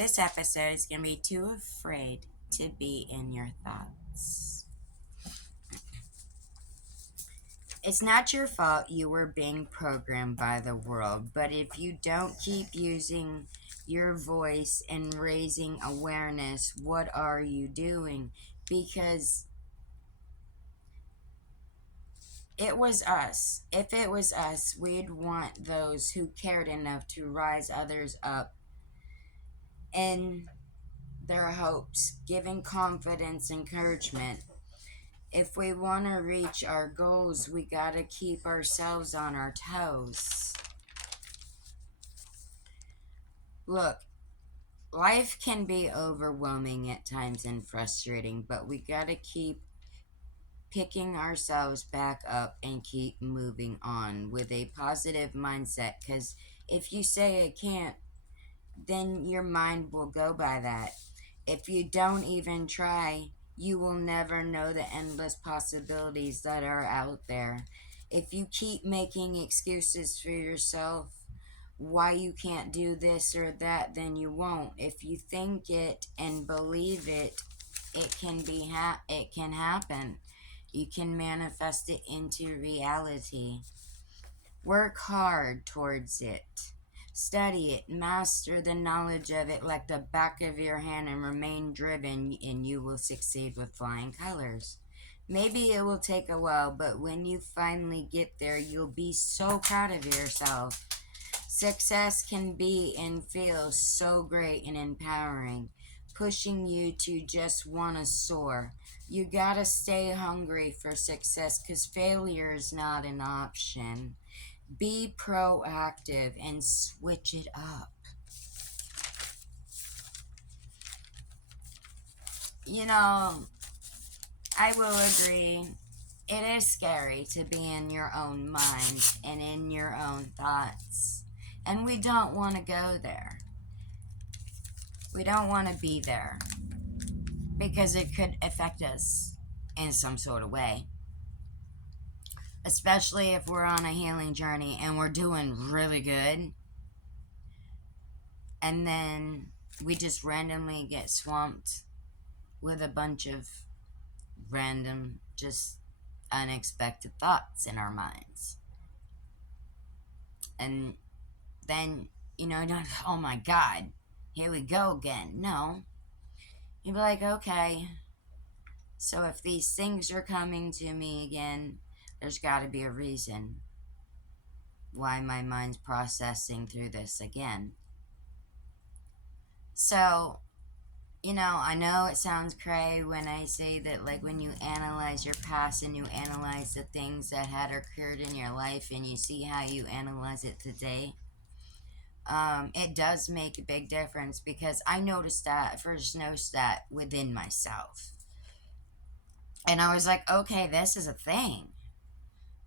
This episode is going to be Too Afraid to Be in Your Thoughts. It's not your fault you were being programmed by the world, but if you don't keep using your voice and raising awareness, what are you doing? Because it was us. If it was us, we'd want those who cared enough to rise others up in their hopes, giving confidence, encouragement. If we want to reach our goals, we got to keep ourselves on our toes. Look, life can be overwhelming at times and frustrating, but we got to keep picking ourselves back up and keep moving on with a positive mindset, because if you say I can't, then your mind will go by that. If you don't even try, you will never know the endless possibilities that are out there. If you keep making excuses for yourself why you can't do this or that, then you won't. If you think it and believe it, it can happen. You can manifest it into reality. Work hard towards it. Study it, master the knowledge of it like the back of your hand, and remain driven, and you will succeed with flying colors. Maybe it will take a while, but when you finally get there, you'll be so proud of yourself. Success can be and feel so great and empowering, pushing you to just want to soar. You gotta stay hungry for success because failure is not an option. Be proactive and switch it up. You know, I will agree. It is scary to be in your own mind and in your own thoughts. And we don't want to go there. We don't want to be there because it could affect us in some sort of way. Especially if we're on a healing journey and we're doing really good, and then we just randomly get swamped with a bunch of random, just unexpected thoughts in our minds. And then, don't, oh my God, here we go again. No. You'd be like, okay, so if these things are coming to me again, there's got to be a reason why my mind's processing through this again. So, I know it sounds cray when I say that, like, when you analyze your past and you analyze the things that had occurred in your life and you see how you analyze it today, it does make a big difference, because I noticed that within myself. And I was like, okay, this is a thing.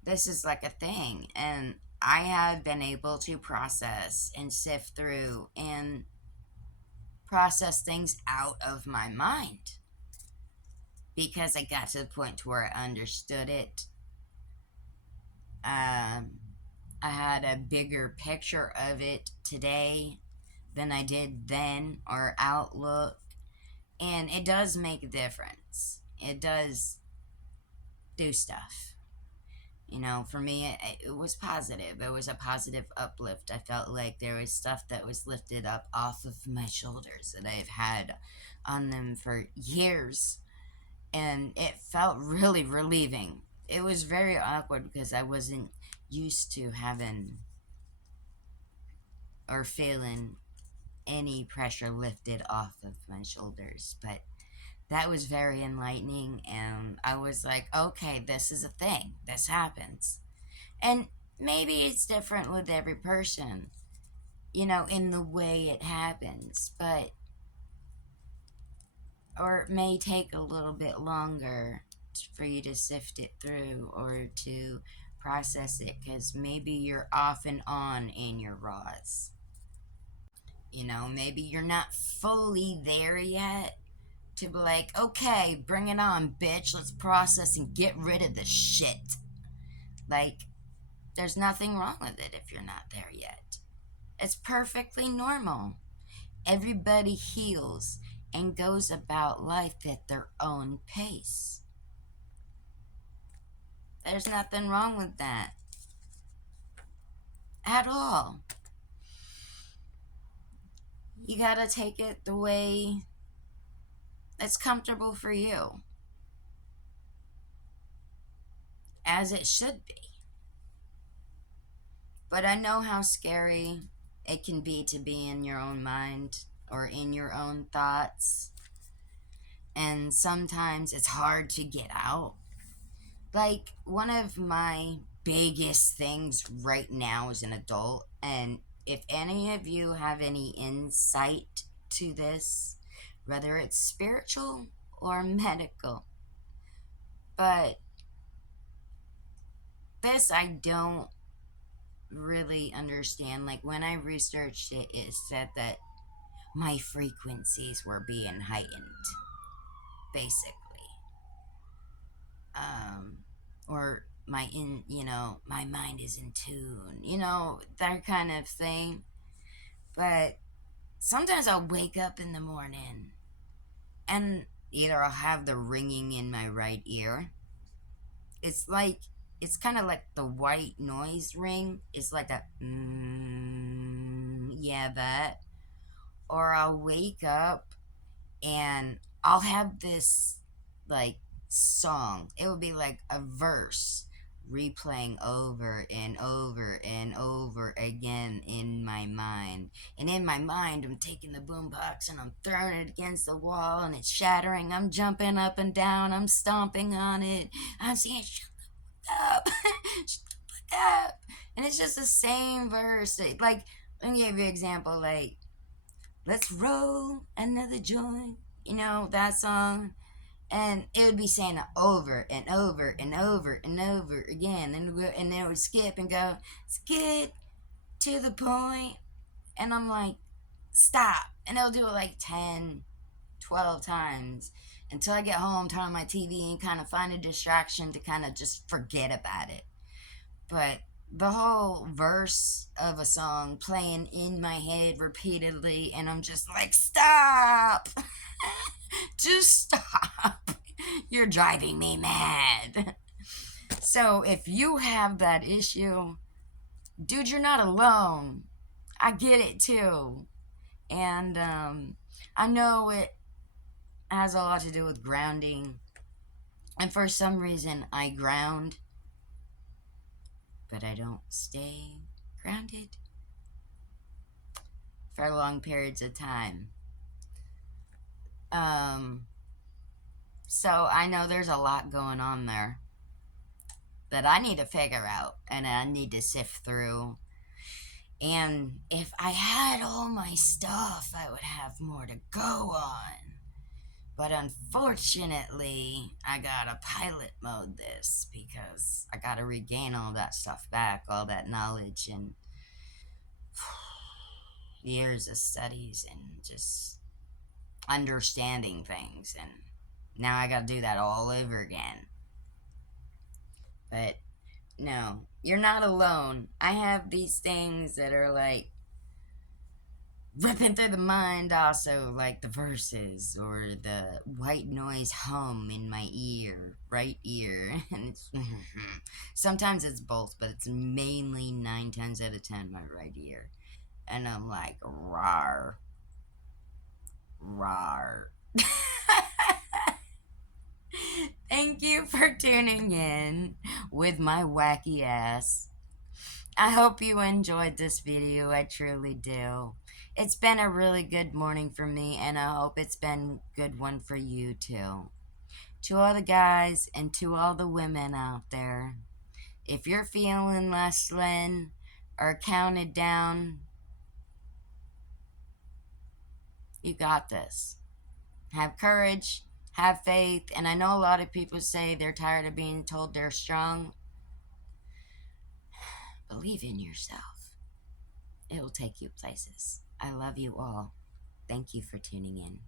This is like a thing. And I have been able to process and sift through and process things out of my mind, because I got to the point to where I understood it. I had a bigger picture of it today than I did then, or outlook, and it does make a difference. It does do stuff. For me, it was positive. It was a positive uplift. I felt like there was stuff that was lifted up off of my shoulders that I've had on them for years, and it felt really relieving. It was very awkward because I wasn't used to having or feeling any pressure lifted off of my shoulders, but that was very enlightening, and I was like, okay, this is a thing. This happens. And maybe it's different with every person, in the way it happens, but, or it may take a little bit longer for you to sift it through or to process it, because maybe you're off and on in your raws. Maybe you're not fully there yet to be like, okay, bring it on, bitch. Let's process and get rid of this shit. Like, there's nothing wrong with it if you're not there yet. It's perfectly normal. Everybody heals and goes about life at their own pace. There's nothing wrong with that at all. You gotta take it the way that's comfortable for you, as it should be. But I know how scary it can be to be in your own mind or in your own thoughts. And sometimes it's hard to get out. Like, one of my biggest things right now as an adult, and if any of you have any insight to this, whether it's spiritual or medical, but this I don't really understand. Like, when I researched it, it said that my frequencies were being heightened, basically. Um, or my mind is in tune, that kind of thing. But sometimes I'll wake up in the morning and either I'll have the ringing in my right ear. It's like, it's kind of like the white noise ring. It's like a, yeah, that. Or I'll wake up and I'll have this like song. It would be like a verse replaying over and over and over again in my mind. And in my mind, I'm taking the boombox and I'm throwing it against the wall and it's shattering. I'm jumping up and down. I'm stomping on it. I'm saying, "Shut up, shut the fuck up." And it's just the same verse. Like, let me give you an example. Like, let's roll another joint. That song. And it would be saying it over and over and over and over again. And then it would skip and go, let's get to the point. And I'm like, stop. And it'll do it like 10, 12 times until I get home, turn on my TV, and kind of find a distraction to kind of just forget about it. But the whole verse of a song playing in my head repeatedly, and I'm just like, stop! Just stop! You're driving me mad. So if you have that issue, dude, you're not alone. I get it too. And I know it has a lot to do with grounding. And for some reason, I ground, but I don't stay grounded for long periods of time. So I know there's a lot going on there that I need to figure out and I need to sift through. And if I had all my stuff, I would have more to go on. But unfortunately, I gotta pilot mode this because I gotta regain all that stuff back, all that knowledge and years of studies and just understanding things. And now I gotta do that all over again. But no, you're not alone. I have these things that are like ripping through the mind, also, like the verses or the white noise hum in my ear, right ear. And it's sometimes it's both, but it's mainly 9 times out of 10 my right ear. And I'm like, rawr, rawr. Thank you for tuning in with my wacky ass. I hope you enjoyed this video. I truly do. It's been a really good morning for me, and I hope it's been a good one for you too. To all the guys and to all the women out there, if you're feeling less than or counted down, you got this. Have courage, have faith, and I know a lot of people say they're tired of being told they're strong. Believe in yourself. It will take you places. I love you all. Thank you for tuning in.